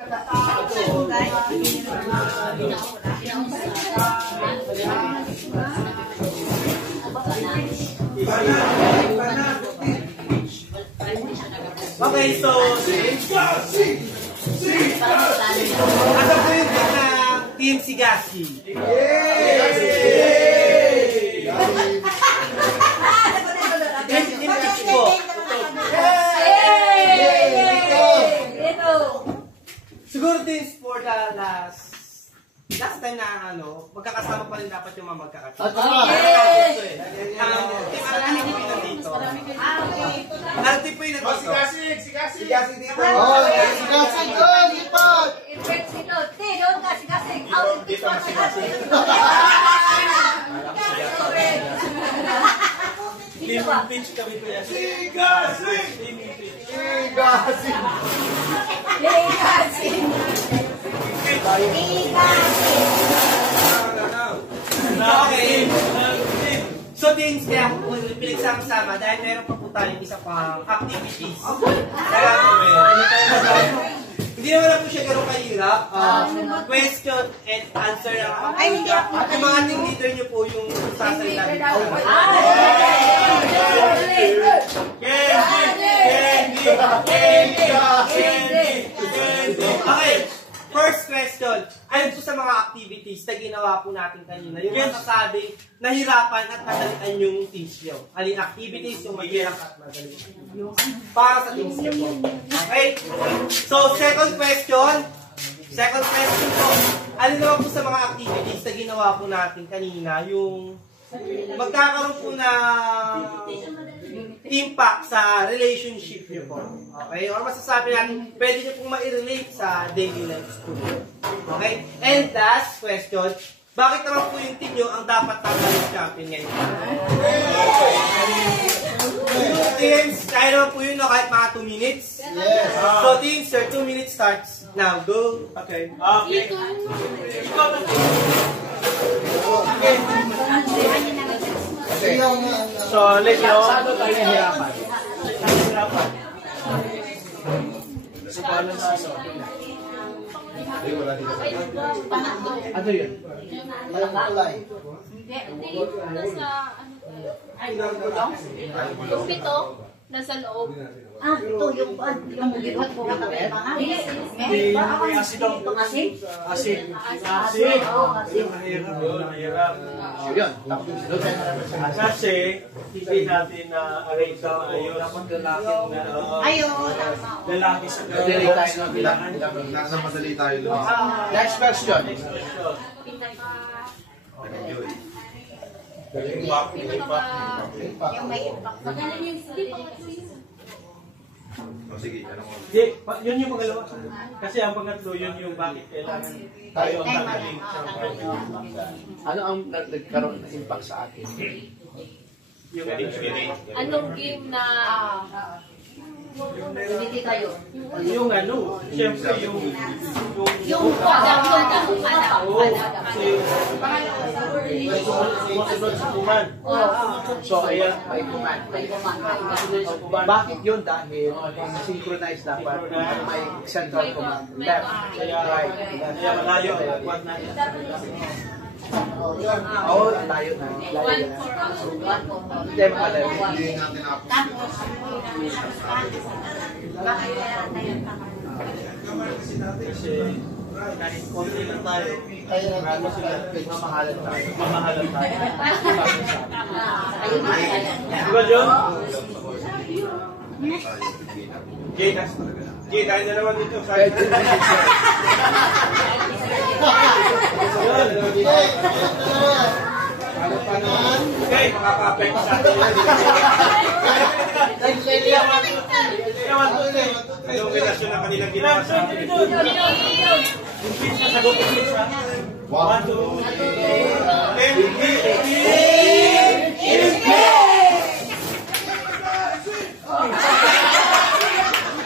Okay, so ano po yung team na Team Sigasi? Siguro din for the last time na magkakasama pa rin dapat yung mga magkakasama. Team Arani po yung nandito. Arani po yung nandito. Sigasi dito. Sigasi doon, ipag! Okay. So things kaya pinagsama-sama dahil meron pa po tayong isa pang activities na gagawin. Hindi naman na po siya gano'ng kahirap. Question and answer lang. At yung mga ating leader nyo po yung sasalita dito. Okay. First question, ayun po sa mga activities na ginawa po natin kanina, yung masasabing nahirapan at madalian yung teams nyo. Aling activities yung mahirap at madali. Para sa teams nyo po. Okay? So, second question po, ano naman po sa mga activities na ginawa po natin kanina, yung magkakaroon po na impact sa relationship nyo po. Okay? O masasabi natin, pwede nyo pong ma-relate sa daily life po. Okay? And last question, bakit naman po yung team nyo ang dapat tanggalin champion ngayon? Yung teams, kaya naman po yun kahit mga 2 minutes. So teams, your 2 minutes starts now. Go. Okay. Okay. So, let's go. Saan tayo nahirapan? So, paano sa aso? Ano yun? Malay. Yung pito, nasa loob. Ito yung gilwat ko ka tayo mga. Asin. Asin. Mahirap. Yun. Kasi, hindi natin na-arrange na ayun. Lalaki sa Madali tayo bilangan. Nasa madali tayo lang. Next question. Yung may impact. Magaling yung sleep. Sige, ano mo? Yun yung pangalawa. Kasi ang pangatlo, yun yung bakit kailangan tayo ang tanggalin. Ano ang nagkaroon ng impact sa atin? Yung Anong game na Hindi tayo. yung siyempre yung padang. So, ayan, may command. Bakit yun? Dahil synchronize dapat may central command. Left, right. Kaya malayo ang kwad na yan. Oo, layo na. Layo na. Hindi, malayo. Hindi natin Tapos, Kasi kahit konti lang tayo, Kaya nagmamahalan tayo. mamahalan tayo. ayun na. Diba, John? Jay, tayo na naman dito. Okay, makaka-affect sa atin yun. Yung operasyon na kanilang ginawa sa atin. Yung pizza, sagot yung pizza. 1, 2, 3.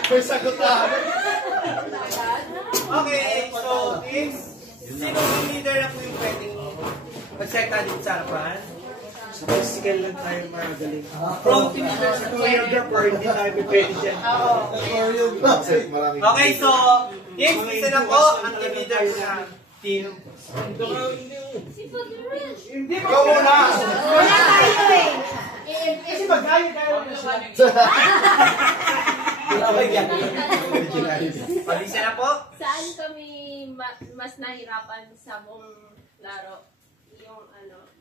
May sagot na. Okay, so teams, sino yung leader na po yung pwedeng mag-secta dito sa harapan? Sa physical lang tayo magaling. From physical sa choreographer, hindi tayo pwede dyan. Marami. Okay, so Teams, isa na po ang team leader na team. Si Pag-Ren. Ikaw muna! Wala tayo eh. Kasi mag-ayo tayo na siya. Pag-isa na po. Saan kami mas nahirapan sa buong laro?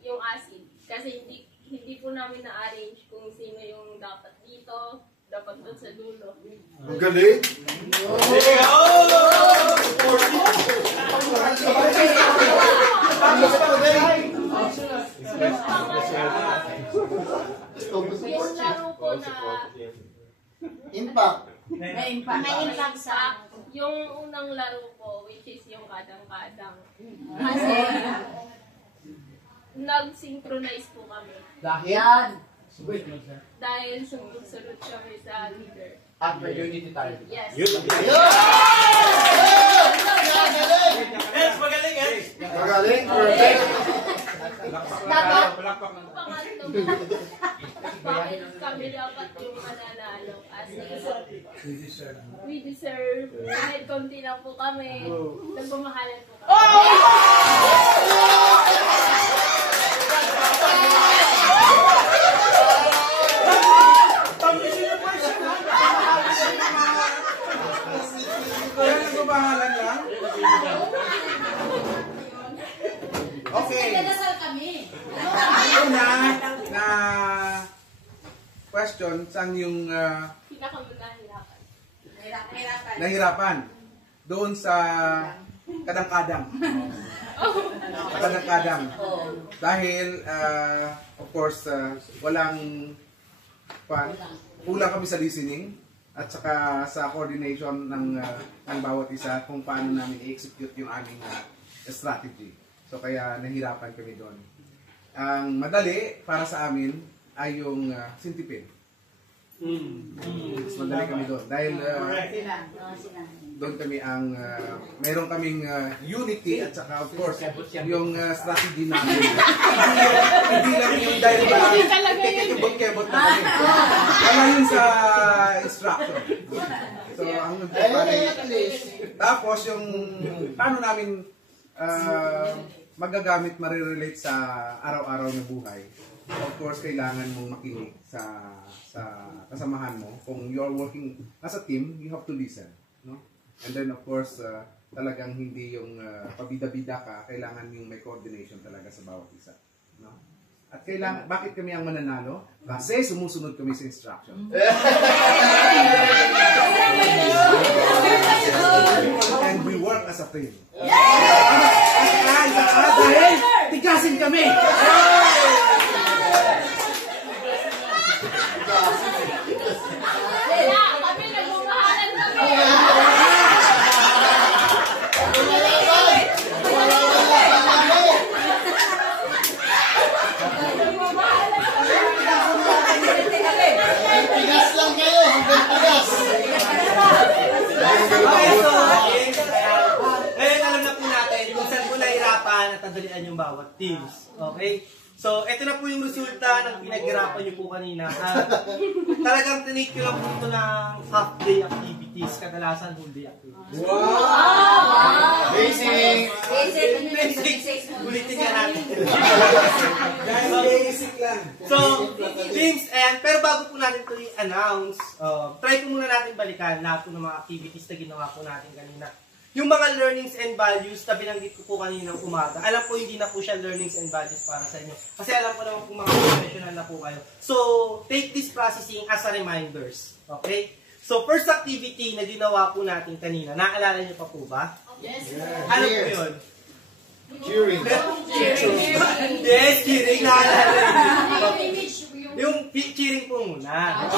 Yung acid. Kasi hindi po namin na-arrange kung sino yung dapat dito, dapat doon sa dulo. Ang galing! Yung laro ko na Impact! May impact sa... yung unang laro ko, which is yung kadang-kadang. Kasi... Nag-synchronize po kami. Yan. Dahil sunod-sunod kami sa leader. At may unity tayo. Yes. Yes, magaling yan. Magaling! Perfect! Pangatlo, bakit kami dapat yung mananalo? Kasi we deserve. Kahit konti lang po kami, nagmamahalan po kami. Kaya nagbabahalan lang? Okay. Nagdadasal kami. Una na question, saan yung Pinakamagahirapan. Hirapan. nahirapan? Doon sa kadang-kadang. Sa kadang-kadang. Dahil, of course, walang kulang kami sa listening at saka sa coordination ng bawat isa kung paano namin i-execute yung aming strategy. So kaya nahirapan kami doon. Ang madali para sa amin ay yung sintipid. Mas madali kami doon. Dahil doon kami ang meron kaming unity at saka of course yung strategy namin. Hindi lang yung dahil kikibot-kebot na kami. Wala yun sa instruction. So ang tapos yung paano namin magagamit, marirelate sa araw-araw na buhay. Of course, kailangan mong makinig sa kasamahan mo. Kung you're working as a team, you have to listen. No? And then, of course, talagang hindi yung pabida-bida ka, kailangan yung may coordination talaga sa bawat isa. No? At kailangan, bakit kami ang mananalo? Kasi sumusunod kami sa instruction. And we work as a team. Dahil tigasin kami! Kaya kami nagmamahalan kami. Tigas lang kayo! Hanggang tigas! Okay, so, ngayon alam na po natin kung saan po nahirapan at nadalian yung bawat teams. Okay? So, ito na po yung resulta ng pinaghirapan nyo po kanina. Talagang tinake nyo lang po ito ng half-day activities, kadalasan whole-day activities. Wow! Basic! Basic! Ulitin nga natin. Basic lang. So, teams, pero bago po natin ito i-announce, try po muna natin balikan lahat po ng mga activities na ginawa po natin kanina. Yung mga learnings and values na binanggit ko po kaninang umaga, alam po hindi na po siya learnings and values para sa inyo. Kasi alam po naman po mga professional na po kayo. So, take this processing as a reminders. Okay? So, first activity na ginawa po natin kanina, naalala niyo pa po ba? Yes. Ano po yun? Cheering! Yes, cheering. Naalala niyo. Yung cheering po muna.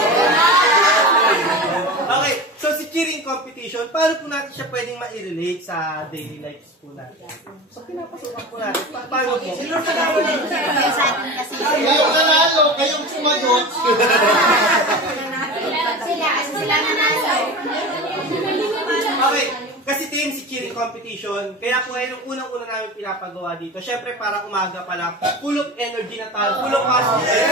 Okay, so si cheering competition, paano po natin siya pwedeng ma-relate sa daily lives po natin? So pinapasukan po natin. Paano po? Sila sa atin kasi. Kayong nanalo! Kayong sumagot! Sila nanalo. Okay, kasi team si cheering competition, kaya po ngayon yung unang-una namin pinapagawa dito. Syempre para umaga pa lang, full of energy na tayo, full of positive.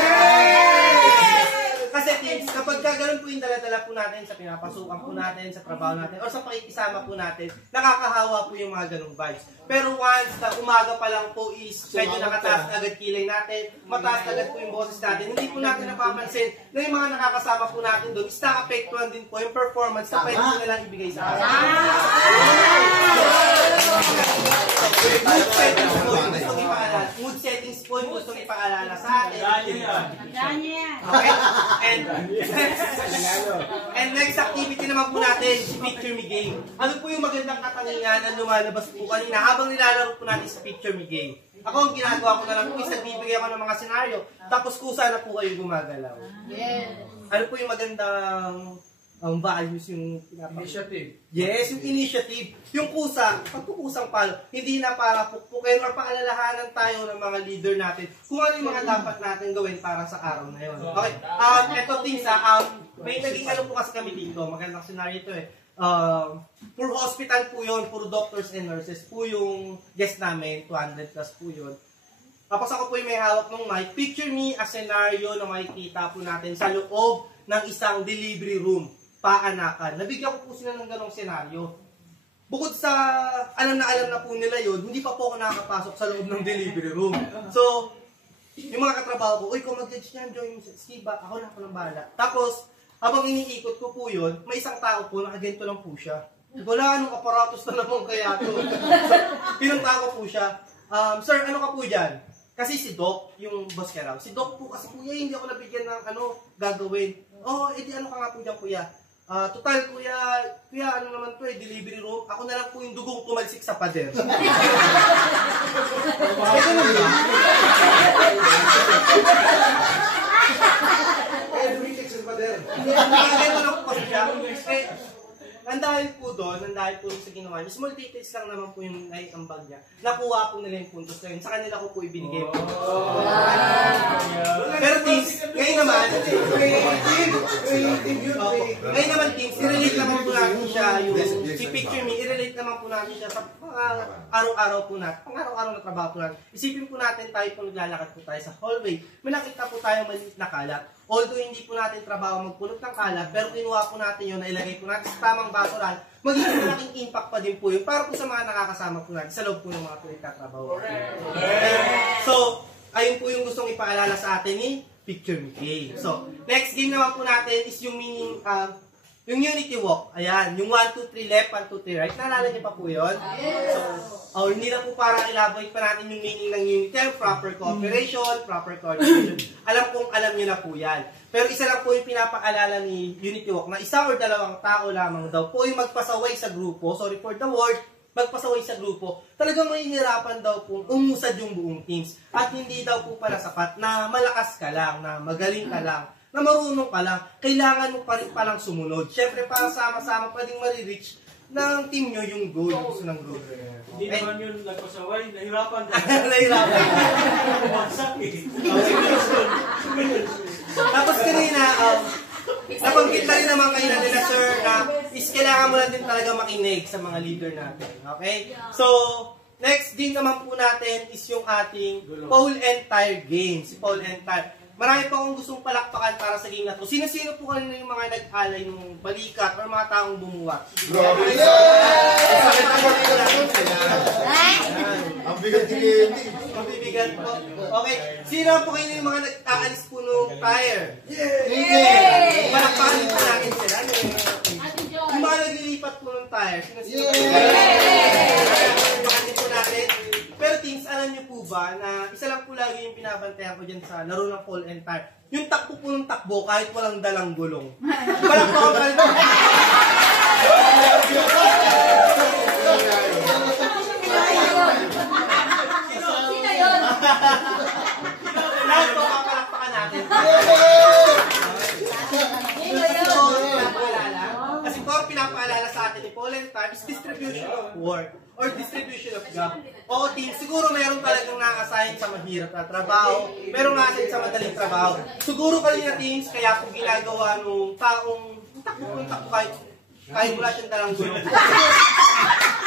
Kasi teams, kapag gano'n po yung dala-dala po natin sa pinapasukan po natin, sa trabaho natin, o sa pakikisama po natin, nakakahawa po yung mga ganong vibes. Pero once na umaga pa lang po is medyo nakataas na agad kilay natin, mataas na agad po yung boses natin, hindi po natin napapansin na yung mga nakakasama po natin doon is nakapektuhan din po yung performance na pwede po nilang ibigay sa atin. Mood settings po yung gustong ipaalala sa atin. Okay? And next activity naman po natin, si Picture Me Game. Ano po yung magandang katangian na lumalabas po kanina habang nilalaro po natin sa Picture Me Game? Ako ang ginagawa ko na lang po is nagbibigay ako ng mga senaryo, tapos kusa na po kayo gumagalaw. Ano po yung magandang values yung Initiative. Yes, yung initiative. Yung kusa, pagkukusang palo, hindi na para pukpukin or paalalahanan tayo ng mga leader natin kung ano yung mga dapat natin gawin para sa araw na yun. Okay, eto things may naging ano po kasi kami dito, magandang scenario ito eh. Puro hospital po yun, puro doctors and nurses po yung guest namin, 200 plus po yun. Tapos ako po yung may hawak ng mic. Picture me a scenario na makikita po natin sa loob ng isang delivery room. Paanakan. Nabigyan ko po sila ng ganong senaryo. Bukod sa alam na po nila yun, hindi pa po ako nakakapasok sa loob ng delivery room. So, yung mga katrabaho ko, uy, kung mag-judge niyan, join Steve, ako na ako ng bahala. Tapos, habang iniikot ko po yun, may isang tao po, nakagento lang po siya. Wala, anong aparatos na naman kaya ito. So, pinunta ko po siya, sir, ano ka po dyan? Kasi si Doc, yung boss ka raw, si Doc po kasi kuya, hindi ako nabigyan ng gagawin. Oh, edi ano ka nga po dyan kuya? Total, kuya, ano naman to delivery room. Ako na lang po yung dugong tumalsik sa pader. Every sa pader. Nakagano lang po kasi siya. Ang dahil po doon, sa ginawa niya, small details lang naman po yung naiambag niya. Nakuha po nila yung puntos na yun. Sa kanila ko po ibinigay po. Pero teams, ngayon naman, teams, i-relate naman po natin siya yung si Picture Me, i-relate naman po natin siya sa araw-araw po natin, pang-araw-araw na trabaho po natin. Isipin po natin tayo kung naglalakad po tayo sa hallway. May nakita po tayo maliit na kalat. Although hindi po natin trabaho magpulot ng kalat, pero kinuha po natin yun, nailagay po natin sa tamang basurahan, magiging malaking impact pa din po yun para po sa mga nakakasama po natin sa loob po ng mga pinagtatrabaho. So, ayun po yung gustong ipaalala sa atin ni Picture Me Game. So, next game naman po natin is yung meaning, yung Unity Walk. Ayan, yung 1, 2, 3 left, 1, 2, 3 right. Naalala niyo pa po yun? So, hindi na po para elaborate pa natin yung meaning ng Unity, proper cooperation, proper coordination. Alam niyo na po yan. Pero isa lang po yung pinapaalala ni Unity Walk na isa or dalawang tao lamang daw po yung magpasaway sa grupo. Sorry for the word. Magpasaway sa grupo. Talagang mahihirapan daw po umusad yung buong teams. At hindi daw po pala sapat na malakas ka lang, na magaling ka lang, na marunong ka lang, kailangan mo pa rin palang sumunod. Siyempre, para sama-sama pwedeng ma-reach ng team nyo yung goal, yung gusto ng group. Hindi naman yun nagpasaway, nahirapan na. Nahirapan. Wasak eh. Tapos kanina, nabanggit na rin naman kayo na nila, sir, na is kailangan mo lang din talaga makinig sa mga leader natin. Okay? So, next din naman po natin is yung ating Paul and Tyre game. Si Paul and Tyre. Marami pa akong gustong palakpakan para sa game na to. Sino-sino po kanina yung mga nag-alay ng balikat or mga taong bumuwat? Grabe! Ang bigat ni Kenny. Mabibigat po. Okay. Sino po kanina yung mga nag-aalis po ng tire? Yay! Palakpakan po natin sila. Yung mga naglilipat po ng tire. Sino-sino po po natin. Pero teams, alam niyo po ba na isa lang po lagi yung binabantayan ko dyan sa laro ng Paul and Tyre. Yung takbo po ng takbo kahit walang dalang gulong. Palakpakan pa rin. Sino yun? Lahat po kapalakpakan natin. Kasi po pinapaalala sa atin ni Paul and Tyre is distribution of work or distribution of job. Oo, team, siguro meron talagang naka-assign sa mahirap na trabaho, meron naka-assign sa madaling trabaho. Siguro kanina teams, kaya po ginagawa nung taong takbo kahit wala siyang dalang gulong.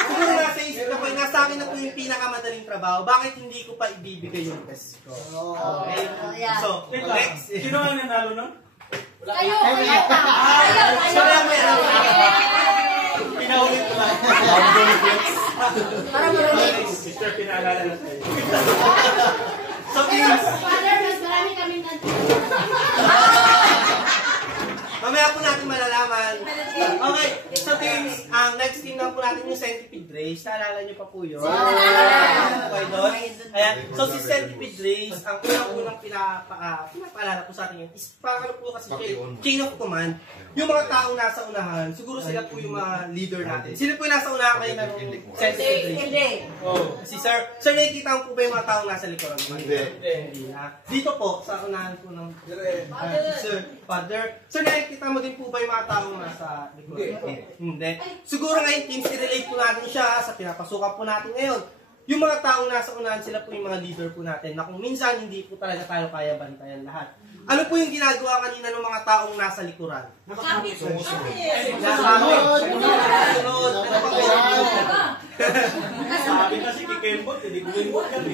Siguro nasa isip na po, nasa akin na po yung pinakamadaling trabaho, bakit hindi ko pa ibibigay yung best ko? Okay? So, next. Sino ang nanalo nun? Kayo, kayo. Sorry, ang meron. Pinaulit ko lang. Para marami. Sister, pinaalala na sa'yo. So, teams, Father, mas marami kaming mamaya po natin malalaman. Okay, so teams, ang next team lang po natin yung Centipede Race. Naalala niyo pa po yun? Okay, doon. Ayan. So, si Centipede Race, ang unang-unang pinapaalala po sa atin yun is parang po kasi chain of command. Yung mga taong nasa unahan, siguro sila po yung mga leader natin. Sino po yung nasa unahan kayo ng Centipede Race? Hindi. Si Sir. Sir, nakikita mo po ba yung mga taong nasa likuran? Hindi na. Dito po, sa unahan po ng Sir, Father. Sir, nakikita mo din po ba yung mga taong nasa likuran? Hindi. Siguro ngayon, teams, i-relate po natin siya sa pinapasukan po natin ngayon. Yung mga taong nasa unahan, sila po yung mga leader po natin na kung minsan hindi po talaga tayo kaya bantayan lahat. Ano po yung ginagawa kanina ng mga taong nasa likuran? Kapit. Sunod. Ano pa kayo? Sabi kasi kay Kembot, hindi ko Kembot kami.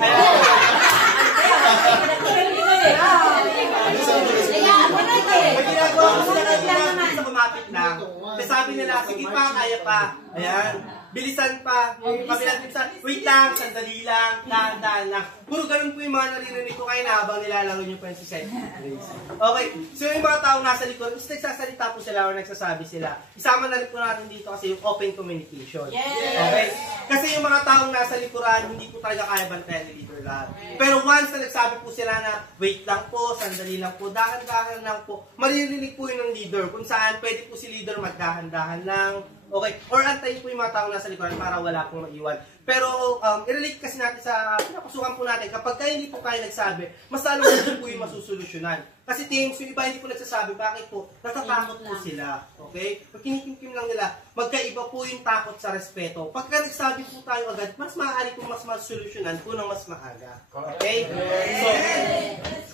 May ginagawa ko sila kanina sa kumapit lang. Kasi sabi nila, sige pa, kaya pa. Ayan. Bilisan pa. Kabilang bilisan. Wait lang, sandali lang, dahan-dahan lang. Puro ganun po yung mga naririnig ko kayo na habang nilalaro nyo po yung si Centipede Race. Okay, so yung mga taong nasa likod, is nagsasalita po sila o nagsasabi sila. Isama na rin po natin dito kasi yung open communication. Okay? Kasi yung mga taong nasa likuran, hindi po talaga kaya bantayan ni leader lahat. Pero once na nagsabi po sila na wait lang po, sandali lang po, dahan-dahan lang po, maririnig po yun ng leader kung saan pwede po si leader magdahan-dahan lang. Okay, or antayin po yung mga taong nasa likuran para wala pong maiwan. Pero i-relate kasi natin sa pinapasukan po natin, kapag kayo hindi po kayo nagsabi, mas lalo natin po yung masusolusyonan. Kasi teams, yung iba hindi po nagsasabi, bakit po? Natatakot po sila. Okay? Pag kinikim-kim lang nila, magkaiba po yung takot sa respeto. Pagka nagsabi po tayo agad, mas maaari po mas masolusyonan po ng mas maaga. Okay?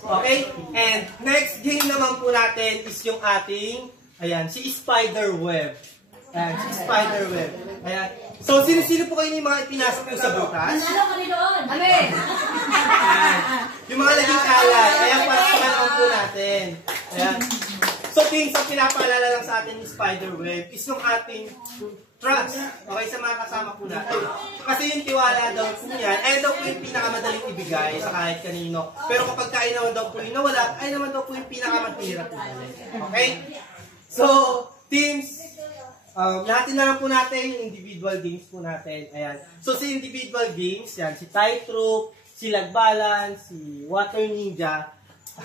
So, okay? And next game naman po natin is yung ating, ayan, si Spiderweb. Ayan, si Spiderweb. Ayan. So, sino-sino po kayo yung mga ipinasok ko sa butas? Nanalo kami doon. Amen. Yung mga naging alay. Ayan, para naman po natin. Ayan. So, things ang pinapaalala lang sa atin ni Spiderweb is yung ating trust. Okay, sa mga kasama po natin. Kasi yung tiwala daw po yan, ay daw po yung pinakamadaling ibigay sa kahit kanino. Pero kapag kain naman daw po yung nawala, ay naman daw po yung pinakamahirap ibigay. Okay? So, teams, lahatin na lang po natin yung individual games po natin. Ayan. So, si individual games, yan, si Tightrope, si Lag Balance, si Water Ninja.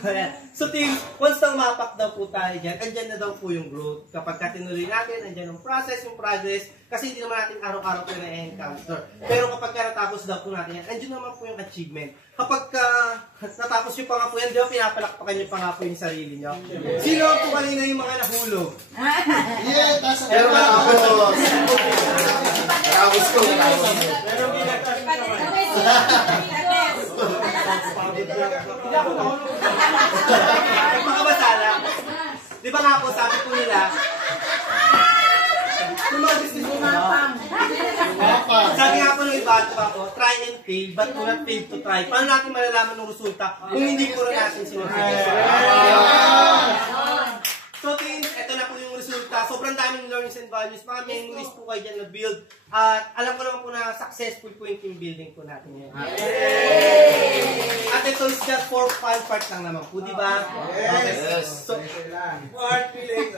Ayan. So, team, once na umapak daw po tayo dyan, andyan na daw po yung growth. Kapag katinuloy natin, andyan yung process, yung progress, kasi hindi naman natin araw-araw po na-encounter. Pero kapag natapos daw po natin yan, andyan naman po yung achievement. Kapag natapos yung pa nga po yan, di ba pinapalakpakan nyo pa nga po yung sarili nyo? Sino po kanina yung mga nahulog? Yeah, tas pero tapos. Tapos ko. Pero ginagawa naman. Hindi ako nahulog. Nagpakabasala. Di ba nga po, sabi po nila, yung mga business mo sabi nga po ng iba, po, try and fail, but do not fail to try. Paano natin malalaman ng resulta kung hindi po rin natin sinusunod? So, teams, ito na po yung resulta. Sobrang daming learnings and values. Mga memories po kayo dyan na build. At alam ko naman po na successful po yung team building po natin yan. At ito is just for fun part lang naman po, di ba? Yes. So, Part feeling.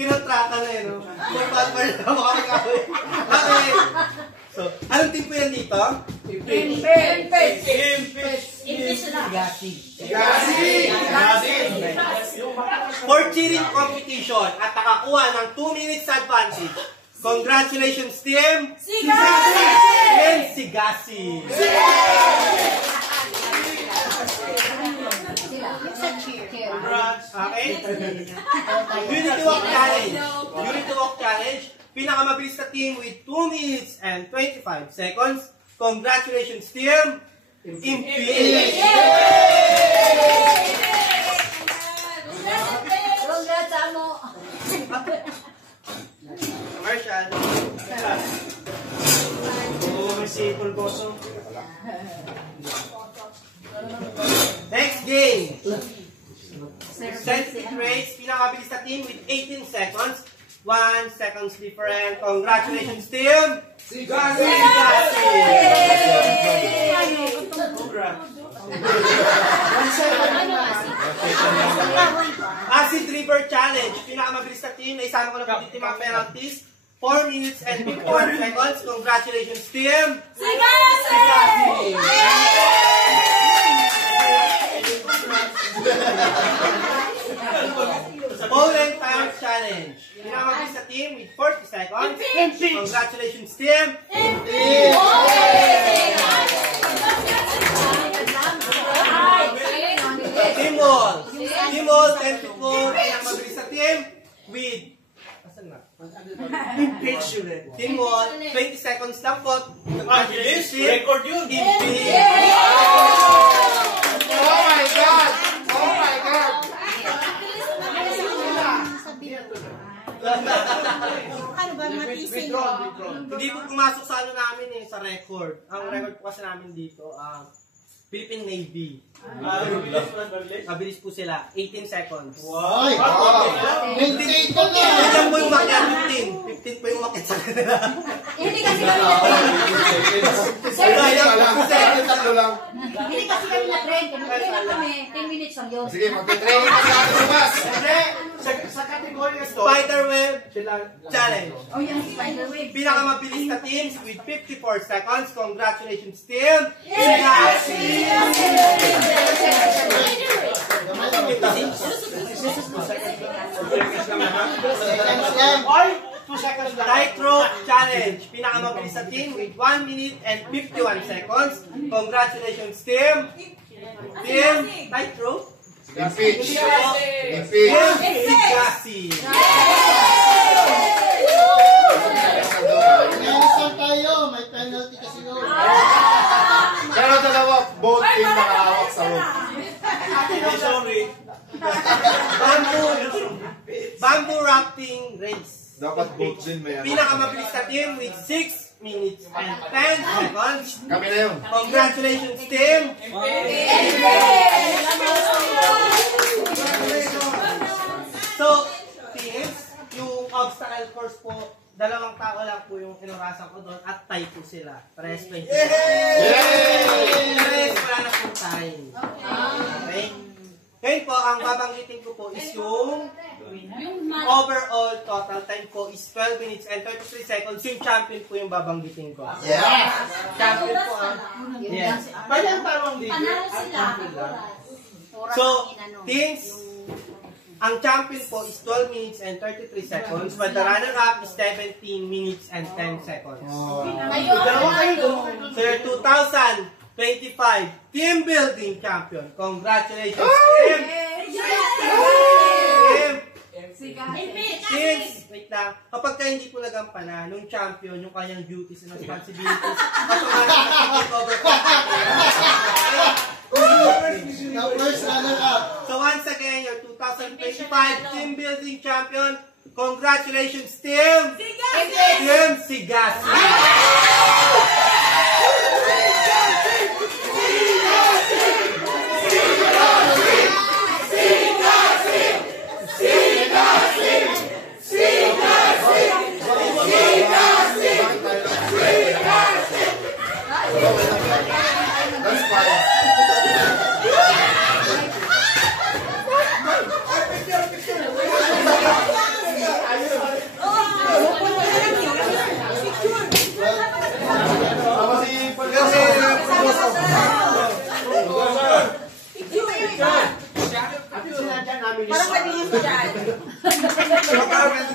kinontrata na yun, no? For fun part lang mo kami kawin. Okay. So, anong team po yan dito? Gasi. For cheering competition at nakakuha ng 2 minutes advantage. Congratulations, team! Sigasi! And Sigasi! Okay? Unity Walk Challenge. Unity Walk Challenge. Pinakamabilis na team with 2 minutes and 25 seconds. Congratulations, team! Imperial! Congrats, amo. Commercial. Oo, si Pulgoso. Next game. Sensitive race, pinakamabilis na team with 18 seconds. 1 seconds different. Congratulations, team! Sigasi! Acid River Challenge. Pinakamabilis na team. Naisama ko na po dito yung mga penalties. 4 minutes and 51 seconds. Congratulations, team! Sigasi! Poland Time Challenge. Pinakamabilis na team with 40 seconds. Congratulations, team! Team Wall. Team Wall, 10 to 4. Pinakamabilis na team with... Asan na? Team Wall, 20 seconds lang po. Bilis, record yun. Oh my God! Oh my God! Ano ba matising? Hindi po pumasok sa ano namin eh, sa record. Ang record po kasi namin dito, Philippine Navy. Mabilis po sila, 18 seconds. Ay, wow! Maintain ko na! Ilan po yung makyat? 15 po yung makyat sa kanila. Hindi kasi kami lang. Hindi kasi kami na-train. Kami na kami. 10 minutes lang yun. Sige, magte-training na sa ating bus. Sa kategory na to, Spiderweb Challenge. Oh, yung spiderweb. Pinakamabilis na teams with 54 seconds. Congratulations, team! Ay, 2 seconds lang. Tightrope Challenge. Pinakamabilis na team with 1 minute and 51 seconds. Congratulations, team! Team Tightrope. Impeach. Impeach. Team Sigasi. Inaalisan tayo. May penalty kasi yun. Pero dalawa, both team nakahawak sa rope. Sorry. Bamboo Rafting Race. Dapat both din may ano. Pinakamabilis na team with 6 minutes and 10 seconds. Kami na yun. Congratulations, team! So, teams, yung obstacle course po, 2 tao lang po yung inurasan ko doon at tie po sila. Parehas 20. Parehas wala na po time. Okay? Ngayon po, ang babanggitin ko po is yung overall total time po is 12 minutes and 33 seconds. Yung champion po yung babanggitin ko. Yeah! Champion po ang... Yes. Pwede ang tarong dito. Panalo sila. So, teams, ang champion po is 12 minutes and 33 seconds, but the runner-up is 17 minutes and 10 seconds. Dalawa kayo. So, your 2025 team building champion. Congratulations, team! Team! Wait lang. Kapag ka hindi po nagampanan, nung champion, yung kanyang duties and responsibilities, automatic over po. Now, first runner-up. So once again, your 2025 team building champion. Congratulations, team! Team Sigasi! That's fine. Parang pwede yun dyan.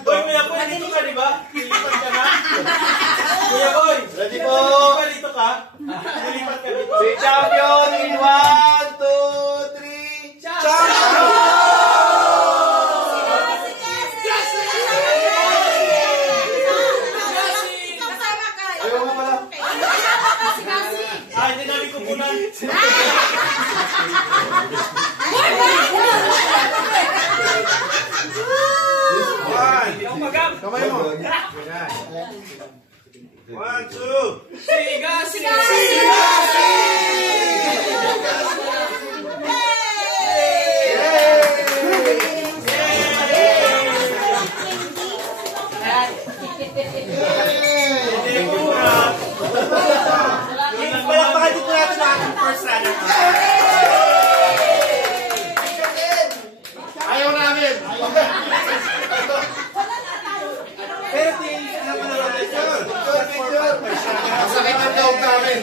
Boy, Kuya Boy, dito ka, di ba? Lilipat ka na. Kuya Boy, Ready po? dito ka. Lilipat ka dito. Si champion in 1, 2, 3. Champion! Ayaw mo pala. Ah, hindi namin kukunan. Kamay mo. 1, 2. Sigasi! Pero teams, alam mo naman, Masakit ang loob namin.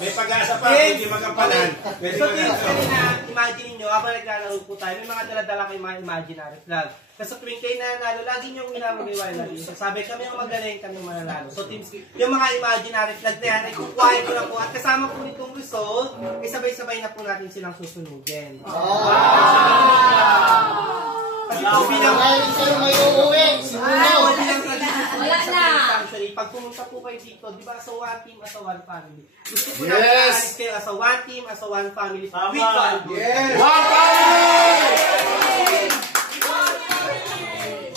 May pag-asa pa, hindi magampanan. So teams, kanina, imagine nyo, habang naglalaro po tayo, may mga dala-dala kayong mga imaginary flag. Kasi tuwing kayo nanalo, lagi nyo minamagay lagi. So sabi, kami ang magaling, kami ang mananalo. So teams, yung mga imaginary flag na yan, ay kukuhain ko na po. At kasama po nitong result, isabay-sabay na po natin silang susunugin. Kasi po bilang... Sa'yo may uuwi. Wala na! Actually, pag pumunta po kayo dito, di ba, as a one team, as a one family. Gusto po natin aalis kayo as a one team, as a one family. Tama. With one goal. Yes! One family!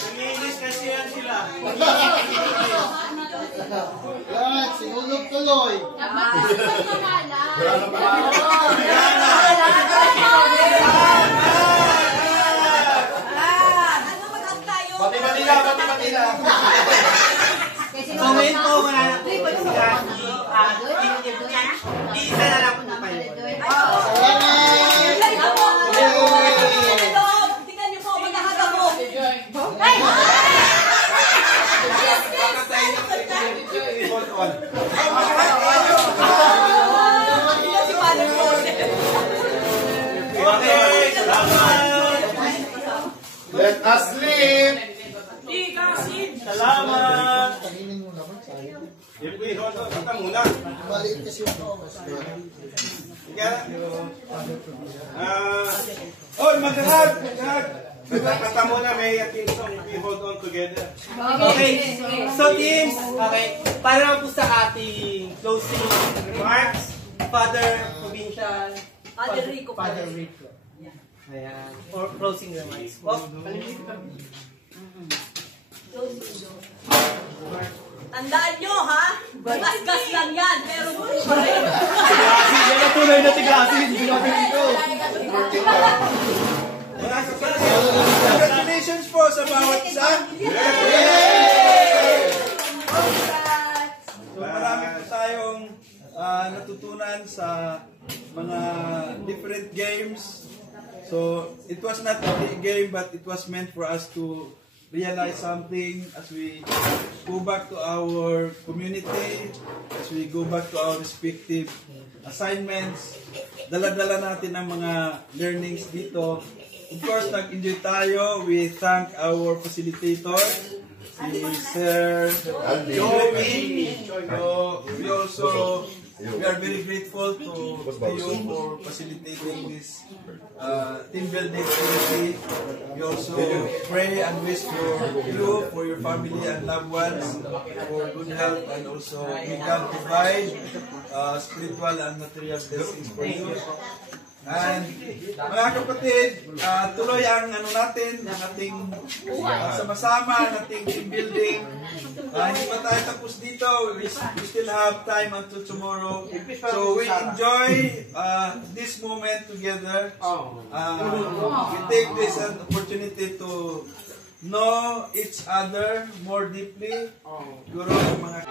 Nangiinis kasi yan sila. Yan, sinulog tuloy. Bati-bati na. So ngayon po, wala na po yung isa na lang po kayo. Tingnan niyo po, maghahaga mo. Hold on. Okay, salamat. Let us sleep. Salamat. Hold on. Basta muna. Maliit kasi yung Oy, magahag! Basta muna, may team song. We hold on together. Okay, so teams, okay, para naman po sa ating closing remarks, Father Provincial, Father Rico. Father Rico. Ayan, for closing remarks. Oh, Tandaan nyo, ha? Gas-gas lang yan, pero muli pa rin. tunay na tiglasi, hindi na dito. Congratulations po sa bawat isa. So marami po tayong natutunan sa mga different games. So it was not a game, but it was meant for us to realize something as we go back to our community, as we go back to our respective assignments. Dala-dala natin ang mga learnings dito. Of course, nag-enjoy tayo. We thank our facilitator, si Sir Joey. So, we are very grateful to you for facilitating this team building activity. We also pray and wish for you, for your family and loved ones, for good health, and also may God provide spiritual and material blessings for you. And mga kapatid, tuloy ang natin, ang ating sama-sama, ang ating team building. Hindi pa tayo tapos dito. We still have time until tomorrow. So we enjoy this moment together. We take this as an opportunity to know each other more deeply. Siguro yung mga